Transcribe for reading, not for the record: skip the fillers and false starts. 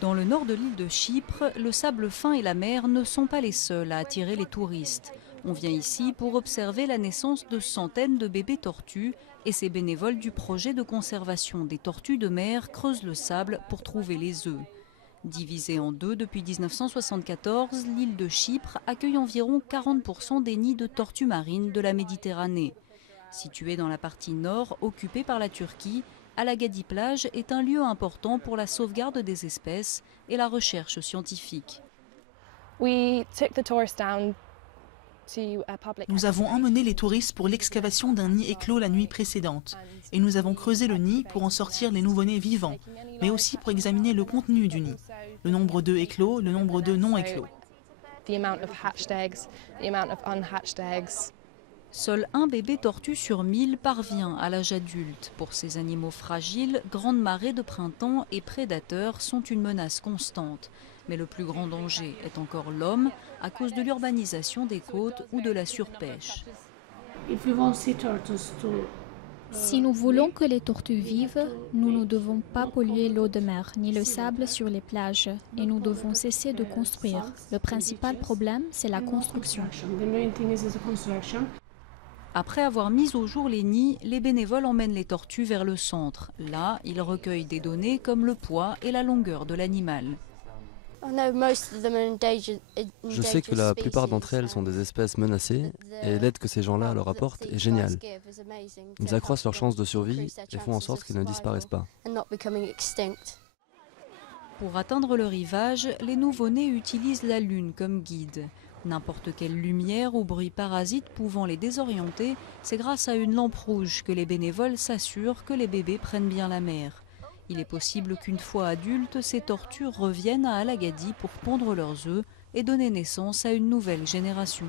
Dans le nord de l'île de Chypre, le sable fin et la mer ne sont pas les seuls à attirer les touristes. On vient ici pour observer la naissance de centaines de bébés tortues et ces bénévoles du projet de conservation des tortues de mer creusent le sable pour trouver les œufs. Divisée en deux depuis 1974, l'île de Chypre accueille environ 40% des nids de tortues marines de la Méditerranée. Située dans la partie nord, occupée par la Turquie, Alagadi-Plage est un lieu important pour la sauvegarde des espèces et la recherche scientifique. Nous avons emmené les touristes pour l'excavation d'un nid éclos la nuit précédente. Et nous avons creusé le nid pour en sortir les nouveau-nés vivants, mais aussi pour examiner le contenu du nid. Le nombre d'œufs éclos, le nombre d'œufs non éclos. Seul un bébé tortue sur 1000 parvient à l'âge adulte. Pour ces animaux fragiles, grandes marées de printemps et prédateurs sont une menace constante. Mais le plus grand danger est encore l'homme, à cause de l'urbanisation des côtes ou de la surpêche. Si nous voulons que les tortues vivent, nous ne devons pas polluer l'eau de mer ni le sable sur les plages et nous devons cesser de construire. Le principal problème, c'est la construction. Après avoir mis au jour les nids, les bénévoles emmènent les tortues vers le centre. Là, ils recueillent des données comme le poids et la longueur de l'animal. Je sais que la plupart d'entre elles sont des espèces menacées et l'aide que ces gens-là leur apportent est géniale. Ils accroissent leurs chances de survie et font en sorte qu'ils ne disparaissent pas. Pour atteindre le rivage, les nouveau-nés utilisent la lune comme guide. N'importe quelle lumière ou bruit parasite pouvant les désorienter, c'est grâce à une lampe rouge que les bénévoles s'assurent que les bébés prennent bien la mer. Il est possible qu'une fois adultes, ces tortues reviennent à Alagadi pour pondre leurs œufs et donner naissance à une nouvelle génération.